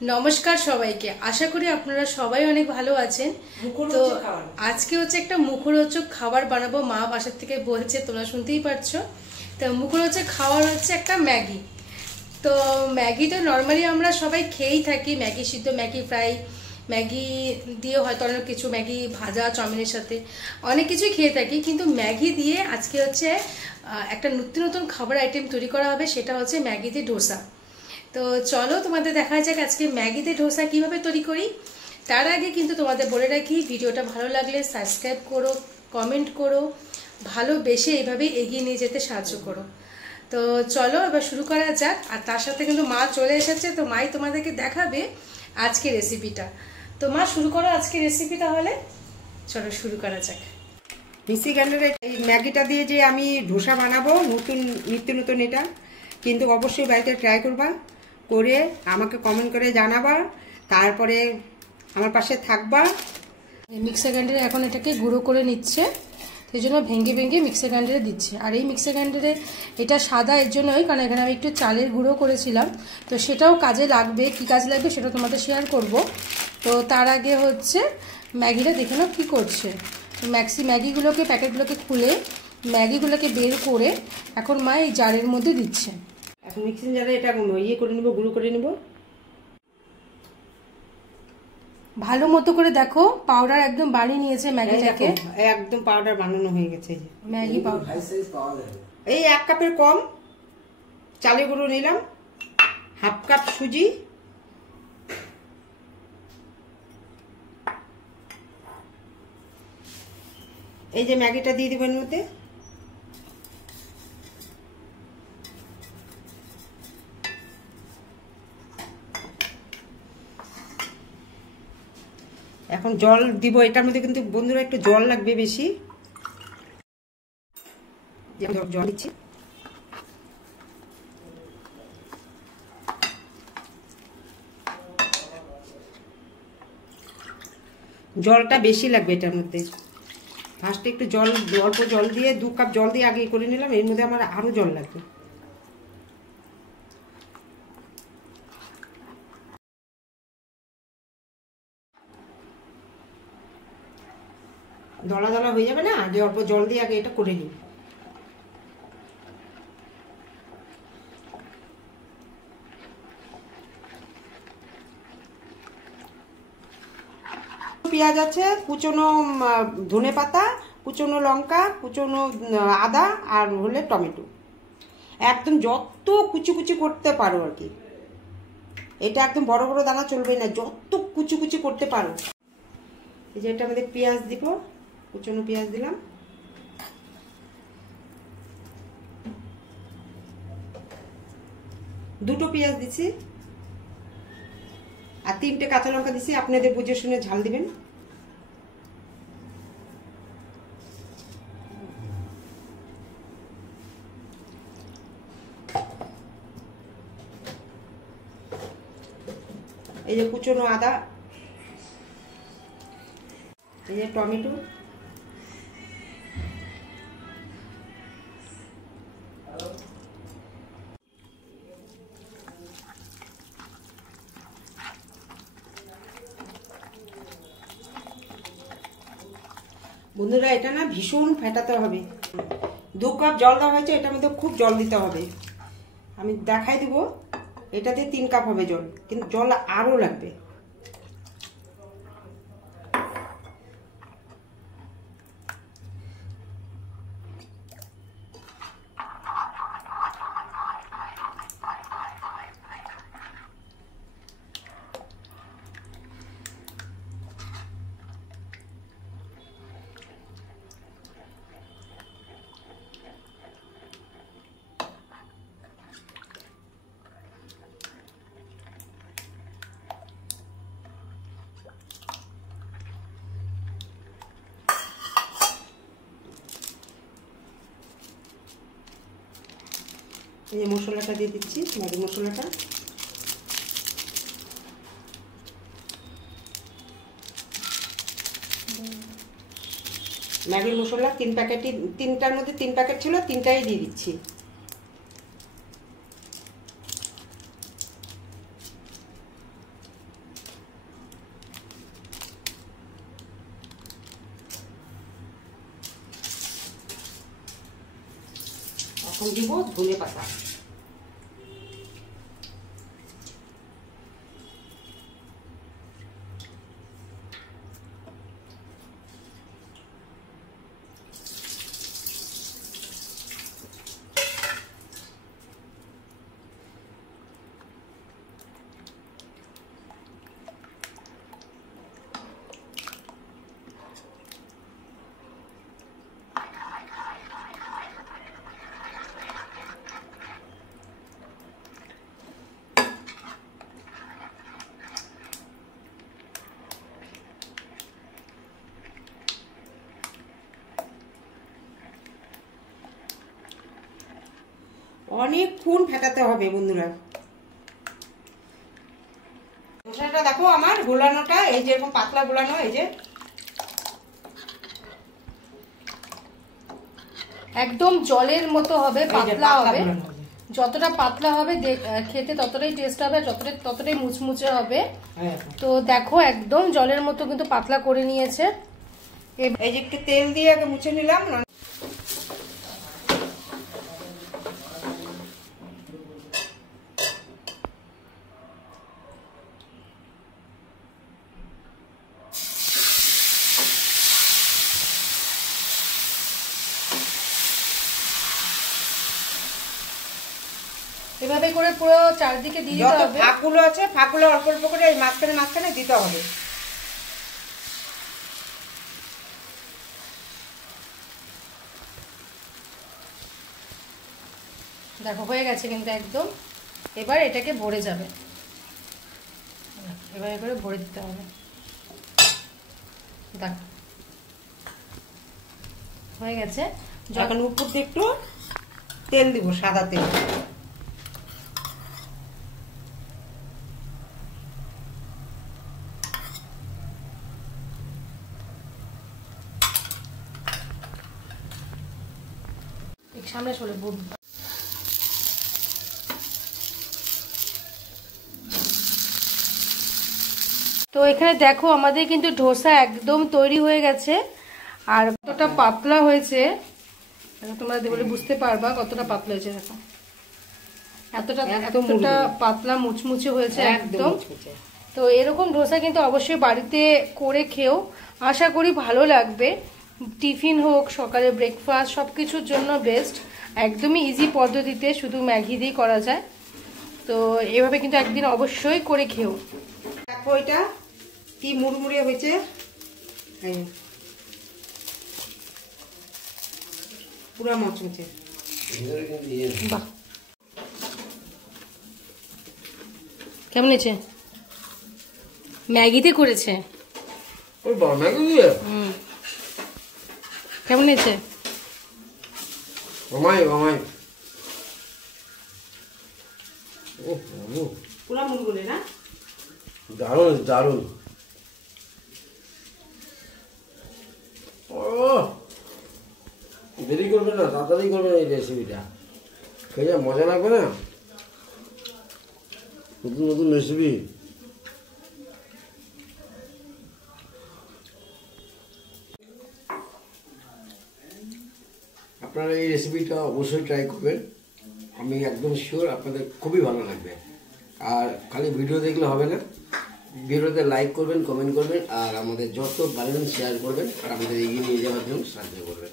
নমস্কার সবাইকে, আশা করি আপনারা সবাই অনেক ভালো আছেন। তো আজকে হচ্ছে একটা মুখরোচক খাবার বানাবো, মা বাসার থেকে বলছে, তোমরা শুনতেই পারছো। তো মুখরোচক খাবার হচ্ছে একটা ম্যাগি। তো ম্যাগি তো নর্মালি আমরা সবাই খেয়েই থাকি, ম্যাগি সিদ্ধ, ম্যাগি ফ্রাই, ম্যাগি দিয়ে হয়তো অনেক কিছু, ম্যাগি ভাজা, চাউমিনের সাথে অনেক কিছুই খেয়ে থাকি। কিন্তু ম্যাগি দিয়ে আজকে হচ্ছে একটা নতুন নতুন খাবার আইটেম তৈরি করা হবে, সেটা হচ্ছে ম্যাগিতে ডোসা। তো চলো তোমাদের দেখা যাক আজকে ম্যাগিতে ডোসা কিভাবে তৈরি করি। তার আগে কিন্তু তোমাদের বলে রাখি, ভিডিওটা ভালো লাগলে সাবস্ক্রাইব করো, কমেন্ট করো, ভালোবেসে এইভাবে এগিয়ে নিয়ে যেতে সাহায্য করো। তো চলো এবার শুরু করা যাক। আর তার সাথে কিন্তু মা চলে এসেছে, তো মাই তোমাদেরকে দেখাবে আজকে রেসিপিটা। তো মা শুরু করো আজকে রেসিপি, তাহলে চলো শুরু করা যাক। মিক্সি গ্রাইন্ডারে এই ম্যাগিটা দিয়ে যে আমি ডোসা বানাবো, নিত্য নতুন এটা, কিন্তু অবশ্যই বাড়িতে ট্রাই করবা, করে আমাকে কমেন্ট করে জানাবা, তারপরে আমার পাশে থাকবা। মিক্সার গ্রাইন্ডারে এখন এটাকে গুঁড়ো করে নিচ্ছে, সেই জন্য ভেঙে ভেঙে মিক্সার গ্রাইন্ডারে দিচ্ছে। আর এই মিক্সার গ্রাইন্ডারে এটা সাদা এর জন্যই, কারণ এখানে আমি একটু চালের গুঁড়ো করেছিলাম, তো সেটাও কাজে লাগবে। কি কাজে লাগবে সেটা তোমাদের শেয়ার করব। তো তার আগে হচ্ছে ম্যাগিটা দেখে নাও কী করছে। ম্যাগিগুলোকে, প্যাকেটগুলোকে খুলে ম্যাগিগুলোকে বের করে এখন মা এই জারের মধ্যে দিচ্ছে। এখন মিক্সিং জারে এটা করে নেবো, গুঁড়ো করে নেবো ভালো মতো করে। দেখো পাউডার একদম বানিয়ে নিয়েছে ম্যাগিটাকে, একদম পাউডার বানানো হয়ে গেছে। ম্যাগি পাউডার এই 1 কাপের কম চালের গুঁড়ো নিলাম, হাফ কাপ সুজি, এই যে ম্যাগিটা দিয়ে দেবেন মধ্যে, এখন জল দিব এটার মধ্যে, কিন্তু বন্ধুরা একটু জল লাগবে বেশি, জল দিচ্ছি। জলটা বেশি লাগবে এটার মধ্যে। ফার্স্টে একটু জল, অল্প জল দিয়ে 2 কাপ জল দিয়ে আগে করে নিলাম, এর মধ্যে আমার আরো জল লাগবে। দলা দলা হয়ে যাবে না, যে অল্প জল দিয়ে আগে এটা করে নিই। পেঁয়াজ আছে, কুচনো ধনে পাতা, কুচনো লঙ্কা, কুচনো আদা, আর হলে টমেটো, একদম যত কুচি কুচি করতে পারো আর কি। এটা একদম বড় বড় দানা চলবে না, যত কুচি কুচি করতে পারো। এই যে এটা আমাদের পেঁয়াজ দিব, কুচনো পেঁয়াজ দিলাম, দুটো পেঁয়াজ দিছি, আর 3টে কাঁচা লঙ্কা দিছি, আপনাদের বুঝে শুনে ঝাল দিবেন। এই যে কুচনো আদা, এই যে টমেটো, বন্ধুরা এটা না ভীষণ ফেটাতে হবে। 2 কাপ জল দেওয়া হয়েছে, এটার মধ্যে খুব জল দিতে হবে। আমি দেখাই দিব, এটাতে 3 কাপ হবে জল, কিন্তু জল আরো লাগবে। এই যে মশলাটা দিয়ে দিচ্ছি, ম্যাগি মশলাটা, ম্যাগির মশলা 3 প্যাকেটই, 3টার মধ্যে 3 প্যাকেট ছিল, 3টাই দিয়ে দিচ্ছি। এখন দিব ধনে পাতা। অনেকক্ষণ ফেটাতে হবে বন্ধুরা। মশলাটা দেখো আমার গোলানোটা, এই যে এরকম পাতলা গোলানো, এই যে একদম জলের মতো হবে, পাতলা হবে। যতটা পাতলা হবে খেতে ততটাই টেস্ট হবে, ততটাই মুচমুচে হবে। তো দেখো একদম জলের মতো কিন্তু পাতলা করে নিয়েছে। এই যে একটু তেল দিয়ে আগে মুছে নিলাম। এভাবে করে পুরো চারদিকে দিয়ে দিতে হবে। ফাঁকগুলো আছে, ফাঁকগুলো অল্প অল্প করে এই মাঝখানে দিতে হবে। দেখো হয়ে গেছে কিন্তু একদম। এবার এটাকে ভরে যাবে, এভাবে করে ভরে দিতে হবে। দেখো হয়ে গেছে। এখন উপর দিয়ে একটু তেল দিব, সাদা তেল। সামনে চলে তো এখানে দেখো আমাদের কিন্তু ধোসা একদম তৈরি হয়ে গেছে। আর কতটা পাতলা হয়েছে তোমরা বলে বুঝতে পারবা কতটা পাতলা হয়েছে। দেখো এতটা পাতলা মুচমুচে হয়েছে একদম। তো এরকম ধোসা কিন্তু অবশ্যই বাড়িতে করে খেও, আশা করি ভালো লাগবে। টিফিন হোক, সকালে ব্রেকফাস্ট, সবকিছুর জন্য বেস্ট। একদমই ইজি পদ্ধতিতে, শুধু ম্যাগি দিয়ে করা যায়। তো এভাবে কিন্তু একদিন অবশ্যই করে খেও। দেখো এটা কি মুড়মুড়ে হয়েছে, পুরো মচমচে। বাহ, কেমন হয়েছে? ম্যাগিতে করেছে। কেমন হয়েছে? পুরো মুড়গুলে না, দারুণ দারুণ। দেরি করবে না, তাড়াতাড়ি করবে এই রেসিপিটা, খেয়ে যা মজা লাগবে না। নতুন নতুন রেসিপি। আপনারা এই রেসিপিটা অবশ্যই ট্রাই করবেন, আমি একদম শিওর আপনাদের খুবই ভালো লাগবে। আর খালি ভিডিও দেখলে হবে না, ভিডিওতে লাইক করবেন, কমেন্ট করবেন, আর আমাদের যত পারেন শেয়ার করবেন, আর আমাদের এগিয়ে নিয়ে যাওয়ার জন্য সাহায্য করবেন।